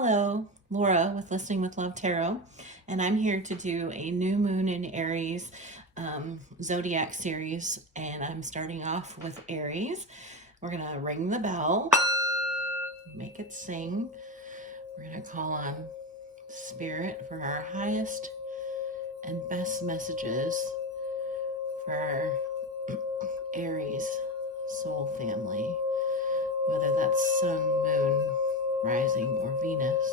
Hello, Laura with Listening with Love Tarot, and I'm here to do a new moon in Aries zodiac series, and I'm starting off with Aries. We're going to ring the bell, make it sing. We're going to call on Spirit for our highest and best messages for our Aries soul family, whether that's sun, moon, rising, or Venus.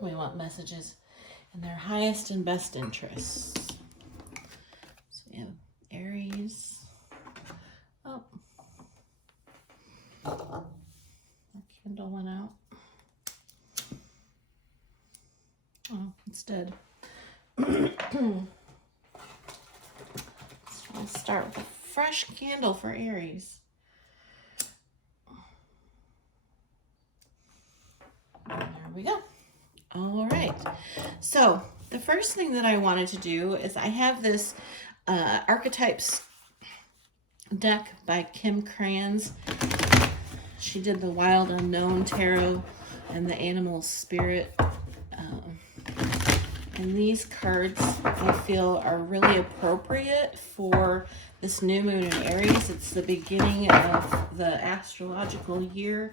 We want messages in their highest and best interests. So we have Aries. Oh, our candle went out. Oh, it's dead. So we'll start with a fresh candle for Aries. There we go. All right. So the first thing that I wanted to do is I have this Archetypes deck by Kim Kranz. She did the Wild Unknown Tarot and the Animal Spirit. And these cards I feel are really appropriate for this new moon in Aries. It's the beginning of the astrological year,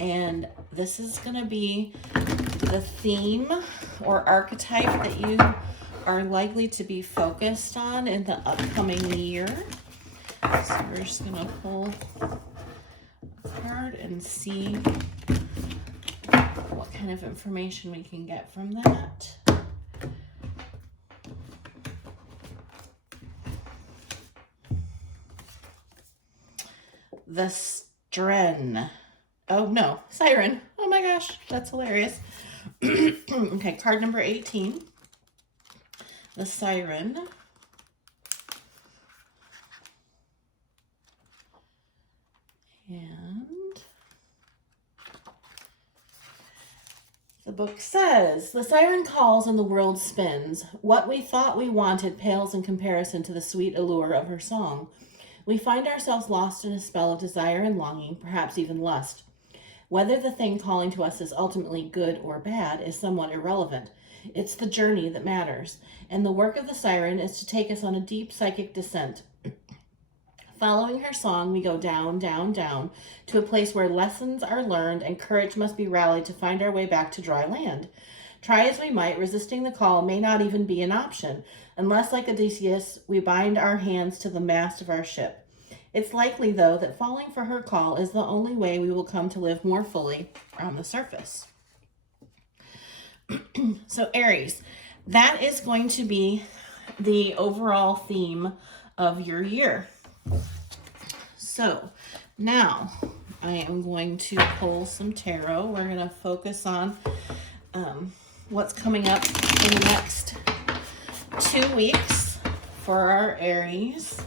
and this is going to be the theme or archetype that you are likely to be focused on in the upcoming year. So we're just going to pull a card and see what kind of information we can get from that. The Siren. Oh no, Siren. Oh my gosh, that's hilarious. Okay, card number 18. The Siren. And the book says, the siren calls and the world spins. What we thought we wanted pales in comparison to the sweet allure of her song. We find ourselves lost in a spell of desire and longing, perhaps even lust. Whether the thing calling to us is ultimately good or bad is somewhat irrelevant. It's the journey that matters, and the work of the siren is to take us on a deep psychic descent. Following her song, we go down, down, down, to a place where lessons are learned and courage must be rallied to find our way back to dry land. Try as we might, resisting the call may not even be an option, unless, like Odysseus, we bind our hands to the mast of our ship. It's likely, though, that falling for her call is the only way we will come to live more fully on the surface. So, Aries, that is going to be the overall theme of your year. So, now I am going to pull some tarot. We're going to focus on what's coming up in the next 2 weeks for our Aries.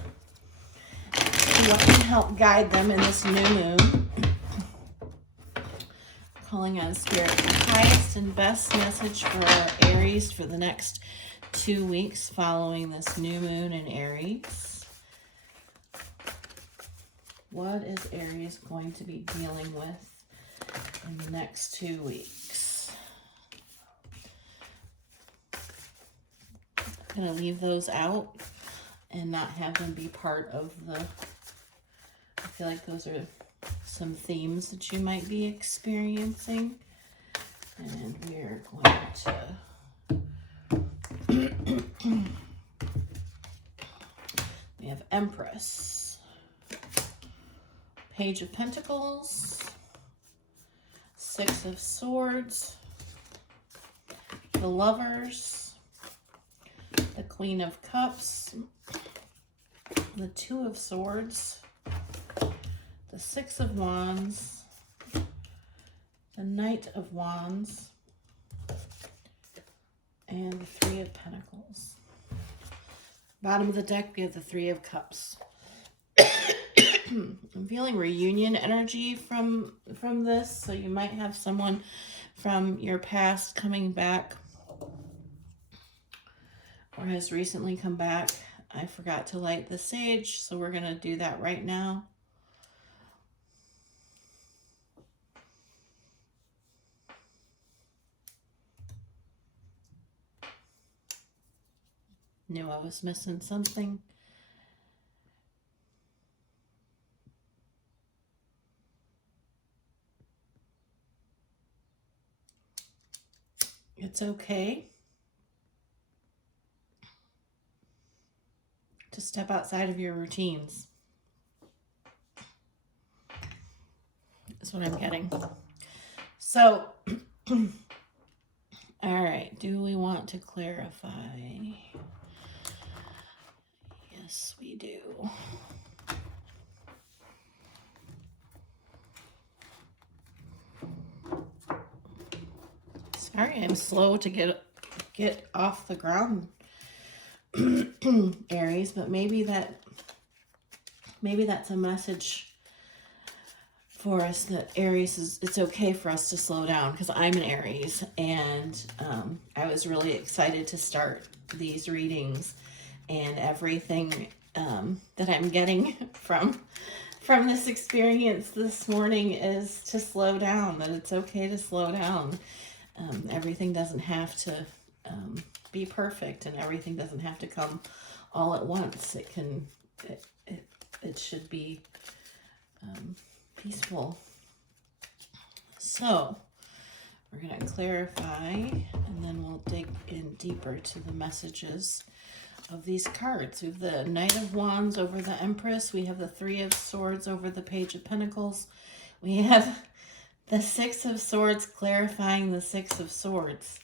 What can help guide them in this new moon. Calling on Spirit, the highest and best message for our Aries for the next 2 weeks following this new moon in Aries. What is Aries going to be dealing with in the next 2 weeks? I'm going to leave those out and not have them be part of the... I feel like those are some themes that you might be experiencing. And we're going to... We have Empress. Page of Pentacles. Six of Swords. The Lovers. The Queen of Cups. The Two of Swords. The Six of Wands, the Knight of Wands, and the Three of Pentacles. Bottom of the deck, we have the Three of Cups. I'm feeling reunion energy from this, so you might have someone from your past coming back or has recently come back. I forgot to light the sage, so we're going to do that right now. Knew I was missing something. It's okay to step outside of your routines. That's what I'm getting. So, all right, do we want to clarify? Yes, we do. Sorry, I'm slow to get off the ground, Aries, but maybe that's a message for us that Aries it's okay for us to slow down, because I'm an Aries, and I was really excited to start these readings, and everything that I'm getting from this experience this morning is to slow down, that it's okay to slow down. Everything doesn't have to be perfect, and everything doesn't have to come all at once. It should be peaceful. So we're going to clarify, and then we'll dig in deeper to the messages of these cards. We have the Knight of Wands over the Empress. We have the Three of Swords over the Page of Pentacles. We have the Six of Swords clarifying the Six of Swords.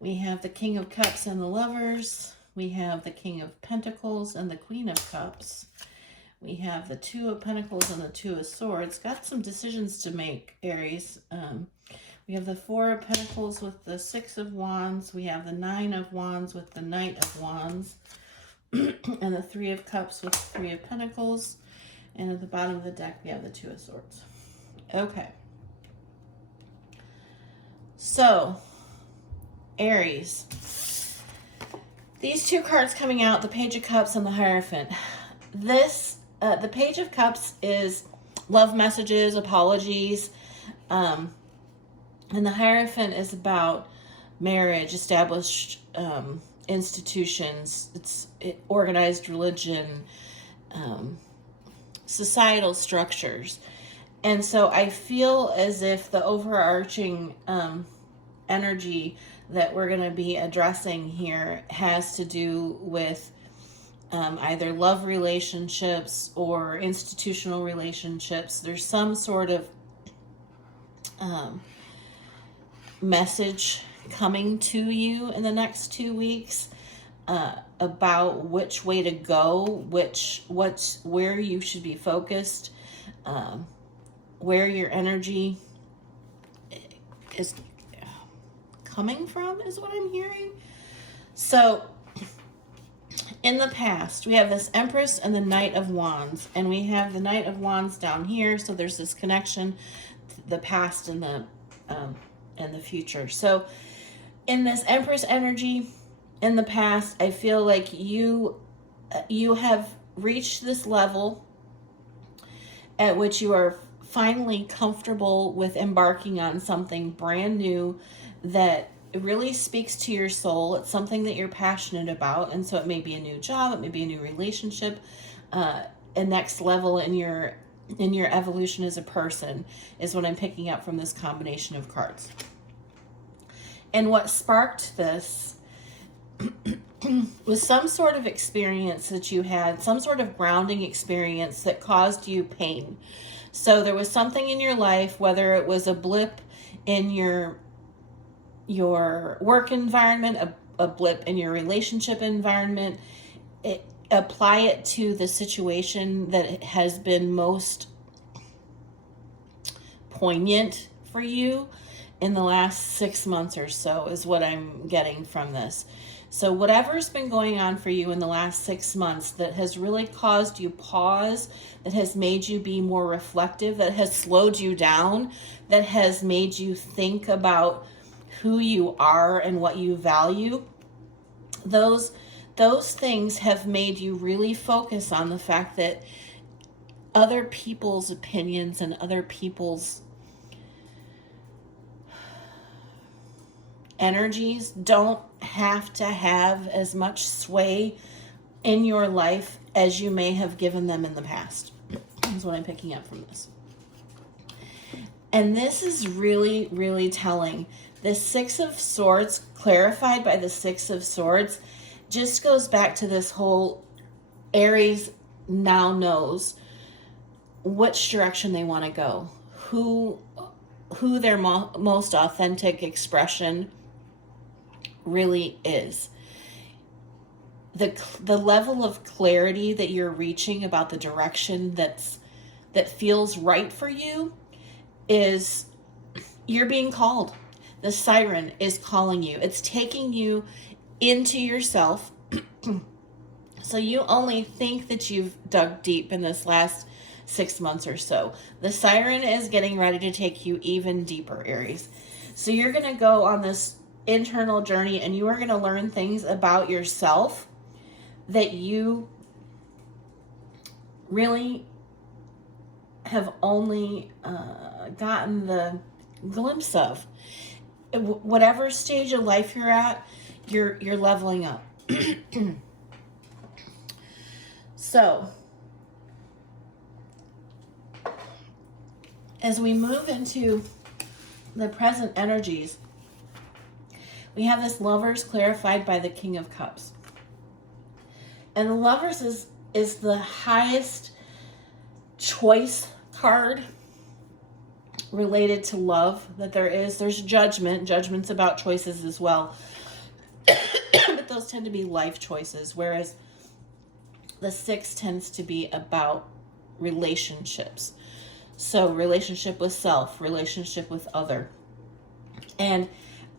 We have the King of Cups and the Lovers. We have the King of Pentacles and the Queen of Cups. We have the Two of Pentacles and the Two of Swords. Got some decisions to make, Aries. We have the Four of Pentacles with the Six of Wands. We have the Nine of Wands with the Knight of Wands. And the Three of Cups with the Three of Pentacles. And at the bottom of the deck, we have the Two of Swords. Okay. So, Aries. These two cards coming out, the Page of Cups and the Hierophant. The Page of Cups is love messages, apologies, and the Hierophant is about marriage, established institutions, organized religion, societal structures. And so I feel as if the overarching energy that we're going to be addressing here has to do with either love relationships or institutional relationships. There's some sort of message coming to you in the next 2 weeks about which way to go, where you should be focused, where your energy is coming from, is what I'm hearing. So in the past, we have this Empress and the Knight of Wands, and we have the Knight of Wands down here. So there's this connection to the past and the future. So in this Empress energy in the past, I feel like you have reached this level at which you are finally comfortable with embarking on something brand new that really speaks to your soul. It's something that you're passionate about, and so it may be a new job, it may be a new relationship, a next level in your evolution as a person is what I'm picking up from this combination of cards. And what sparked this was some sort of experience that you had, some sort of grounding experience that caused you pain. So there was something in your life, whether it was a blip in your work environment, a blip in your relationship environment, apply it to the situation that has been most poignant for you in the last 6 months or so is what I'm getting from this. So whatever's been going on for you in the last 6 months that has really caused you pause, that has made you be more reflective, that has slowed you down, that has made you think about who you are and what you value, those things have made you really focus on the fact that other people's opinions and other people's energies don't have to have as much sway in your life as you may have given them in the past. Is what I'm picking up from this. And this is really, really telling. The Six of Swords, clarified by the Six of Swords, just goes back to this whole Aries now knows which direction they want to go, who their most authentic expression really is. The level of clarity that you're reaching about the direction that feels right for you is you're being called. The siren is calling you. It's taking you into yourself. So you only think that you've dug deep in this last 6 months or so. The siren is getting ready to take you even deeper, Aries. So you're going to go on this internal journey, and you are going to learn things about yourself that you really have only gotten the glimpse of. Whatever stage of life you're at, you're leveling up. So, as we move into the present energies, we have this Lovers clarified by the King of Cups. And the Lovers is the highest choice card related to love that there is. There's judgment. Judgment's about choices as well. But those tend to be life choices, whereas the Six tends to be about relationships. So relationship with self, relationship with other. And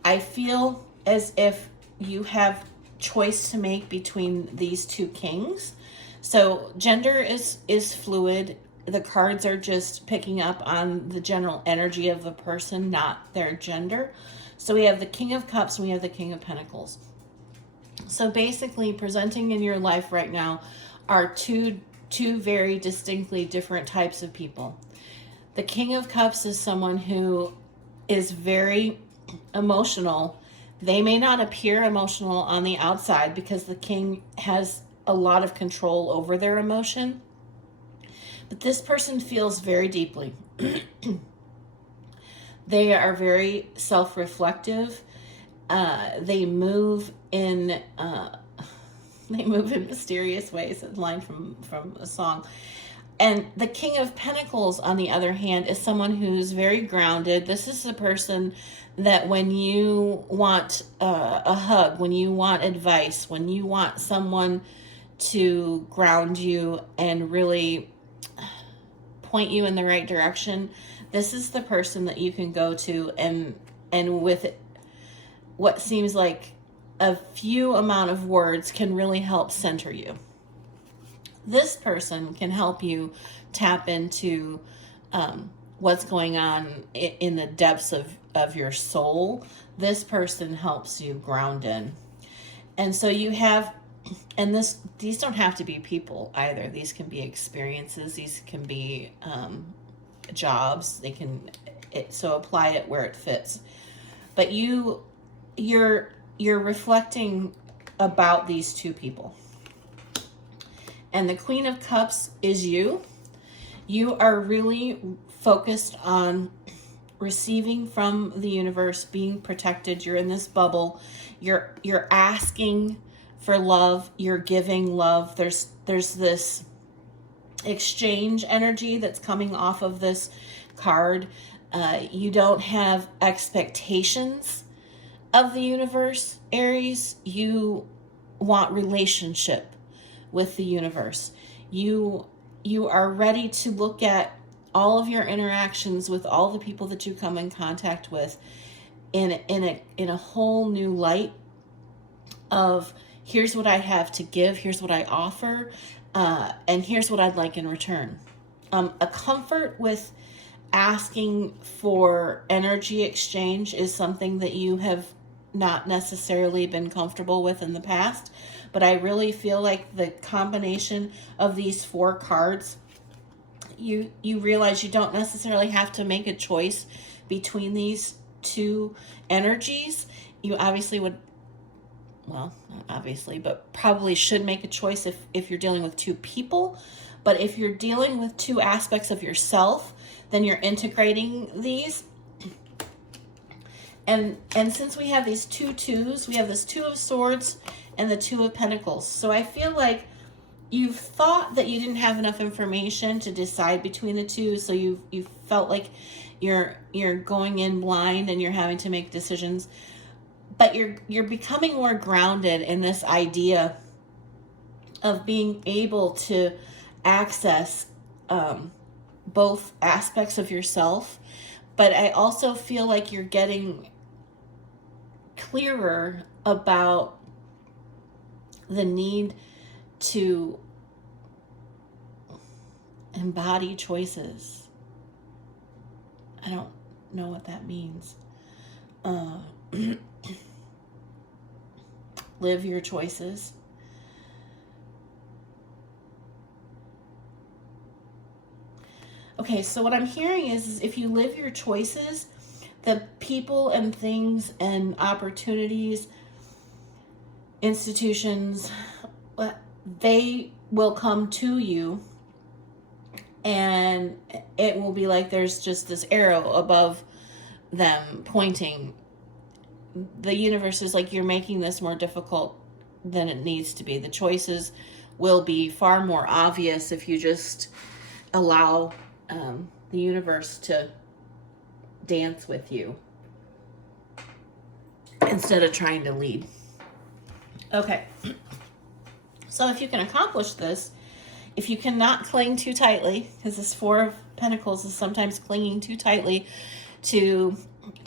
I feel as if you have choice to make between these two kings. So gender is fluid. The cards are just picking up on the general energy of the person, not their gender. So we have the King of Cups and we have the King of Pentacles. So basically presenting in your life right now are two very distinctly different types of people. The King of Cups is someone who is very emotional. They may not appear emotional on the outside because the king has a lot of control over their emotion. But this person feels very deeply. They are very self-reflective. They move in mysterious ways. A line from a song. And the King of Pentacles, on the other hand, is someone who's very grounded. This is the person that when you want a hug, when you want advice, when you want someone to ground you and really point you in the right direction, this is the person that you can go to and with what seems like a few amount of words can really help center you. This person can help you tap into what's going on in the depths of your soul. This person helps you ground in. And so you have, and these don't have to be people either. These can be experiences. These can be jobs. So apply it where it fits. But you're reflecting about these two people. And the Queen of Cups is you. You are really focused on receiving from the universe, being protected. You're in this bubble. You're asking for love. You're giving love. There's this exchange energy that's coming off of this card. You don't have expectations of the universe, Aries. You want relationship with the universe. You are ready to look at all of your interactions with all the people that you come in contact with in a whole new light of here's what I have to give, here's what I offer, and here's what I'd like in return. A comfort with asking for energy exchange is something that you have not necessarily been comfortable with in the past, but I really feel like the combination of these four cards, you realize you don't necessarily have to make a choice between these two energies. You obviously would, well, not obviously, but probably should make a choice if you're dealing with two people. But if you're dealing with two aspects of yourself, then you're integrating these. And since we have these two twos, we have this Two of Swords and the Two of Pentacles. So I feel like you've thought that you didn't have enough information to decide between the two, so you felt like you're going in blind and you're having to make decisions. But you're becoming more grounded in this idea of being able to access both aspects of yourself. But I also feel like you're getting clearer about the need to embody choices. I don't know what that means. Live your choices. Okay, so what I'm hearing is if you live your choices, the people and things and opportunities, institutions, they will come to you, and it will be like there's just this arrow above them pointing. The universe is like, you're making this more difficult than it needs to be. The choices will be far more obvious if you just allow the universe to dance with you instead of trying to lead. Okay. So if you can accomplish this, if you cannot cling too tightly, because this Four of Pentacles is sometimes clinging too tightly to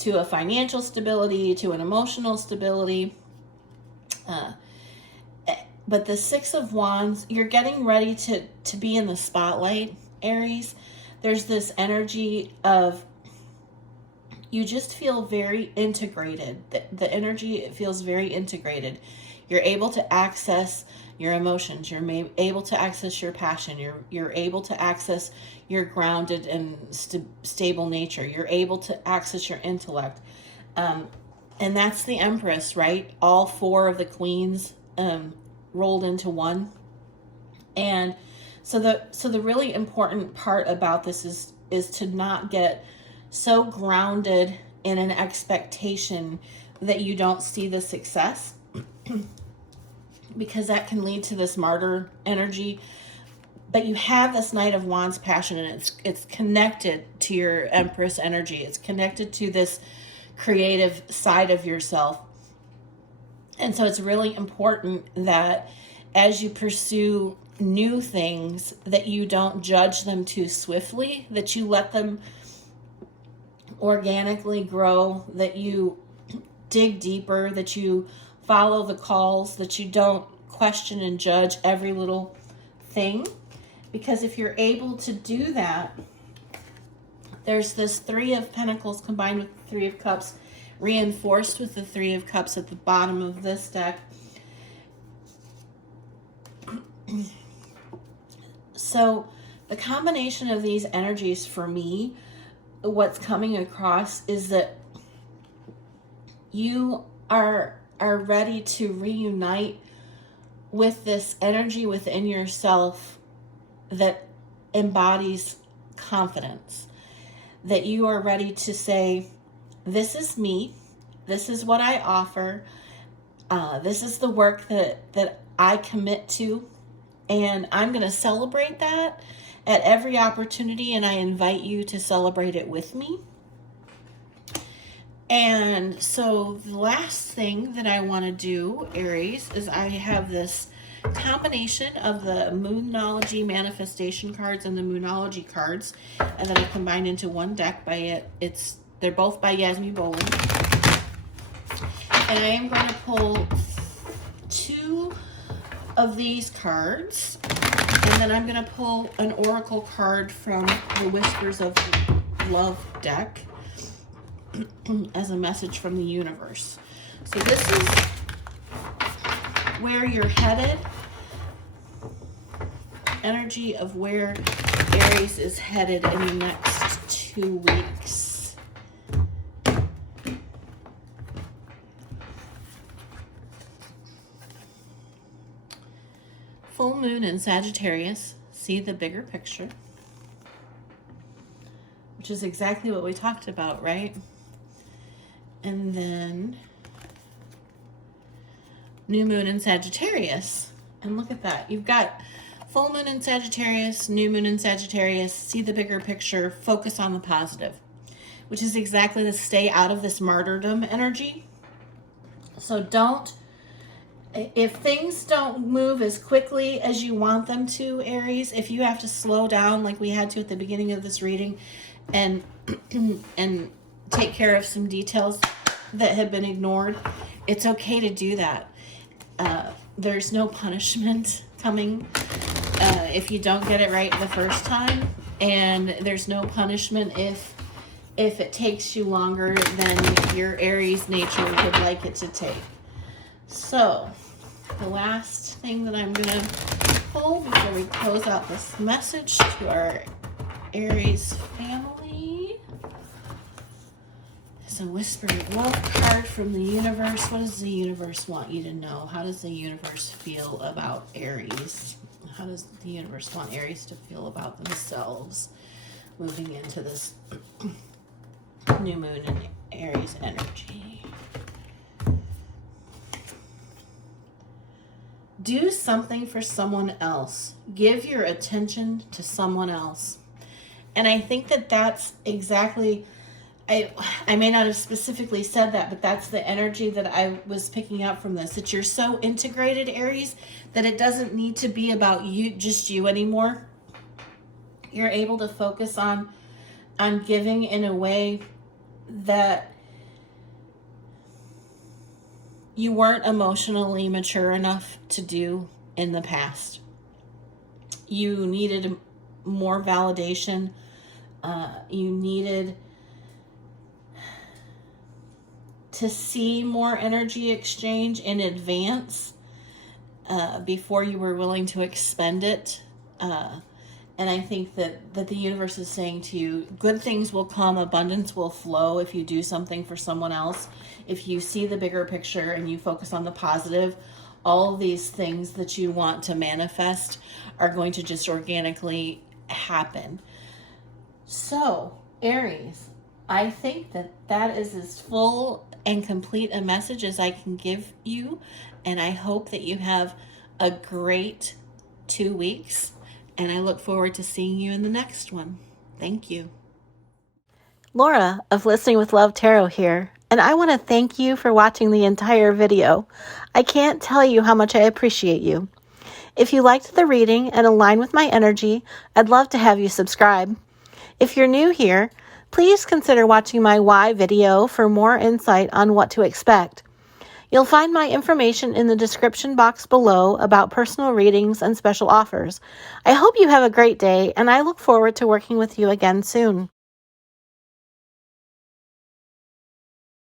a financial stability, to an emotional stability. But the Six of Wands, you're getting ready to be in the spotlight, Aries. There's this energy of, you just feel very integrated. The energy, it feels very integrated. You're able to access your emotions. You're able to access your passion. You're able to access your grounded and stable nature. You're able to access your intellect. And that's the Empress, right? All four of the queens rolled into one. And so the really important part about this is to not get so grounded in an expectation that you don't see the success, because that can lead to this martyr energy. But you have this Knight of Wands passion, and it's connected to your Empress energy. It's connected to this creative side of yourself. And so it's really important that as you pursue new things, that you don't judge them too swiftly, that you let them organically grow, that you dig deeper, that you follow the calls, that you don't question and judge every little thing. Because if you're able to do that, there's this Three of Pentacles combined with the Three of Cups, reinforced with the Three of Cups at the bottom of this deck. So the combination of these energies, for me, what's coming across is that you are ready to reunite with this energy within yourself that embodies confidence. That you are ready to say, this is me, this is what I offer, this is the work that I commit to, and I'm going to celebrate that at every opportunity, and I invite you to celebrate it with me. And so the last thing that I want to do, Aries, is I have this combination of the Moonology manifestation cards and the Moonology cards, and then I combined into one deck by it. They're both by Yasmin Boland. And I am going to pull two of these cards, and then I'm going to pull an oracle card from the Whispers of Love deck as a message from the universe. So this is where you're headed, energy of where Aries is headed in the next 2 weeks. full moon in Sagittarius. See the bigger picture. Which is exactly what we talked about, right? And then new moon in Sagittarius. And look at that. You've got full moon in Sagittarius, new moon in Sagittarius. See the bigger picture. Focus on the positive. Which is exactly to stay out of this martyrdom energy. So if things don't move as quickly as you want them to, Aries, if you have to slow down like we had to at the beginning of this reading and and take care of some details that have been ignored, it's okay to do that. There's no punishment coming if you don't get it right the first time, and there's no punishment if it takes you longer than your Aries nature would like it to take. So, the last thing that I'm going to pull before we close out this message to our Aries family is a Whispered Love card from the universe. What does the universe want you to know? How does the universe feel about Aries? How does the universe want Aries to feel about themselves moving into this new moon and Aries energy? Do something for someone else. Give your attention to someone else. And I think that that's exactly, I may not have specifically said that, but that's the energy that I was picking up from this. That you're so integrated, Aries, that it doesn't need to be about you, just you anymore. You're able to focus on giving in a way that you weren't emotionally mature enough to do in the past. You needed more validation. You needed to see more energy exchange in advance before you were willing to expend it. And I think that the universe is saying to you, good things will come, abundance will flow if you do something for someone else. If you see the bigger picture and you focus on the positive, all of these things that you want to manifest are going to just organically happen. So, Aries, I think that is as full and complete a message as I can give you. And I hope that you have a great 2 weeks. And I look forward to seeing you in the next one. Thank you. Laura of Listening with Love Tarot here, and I want to thank you for watching the entire video. I can't tell you how much I appreciate you. If you liked the reading and align with my energy, I'd love to have you subscribe. If you're new here, please consider watching my why video for more insight on what to expect. You'll find my information in the description box below about personal readings and special offers. I hope you have a great day, and I look forward to working with you again soon.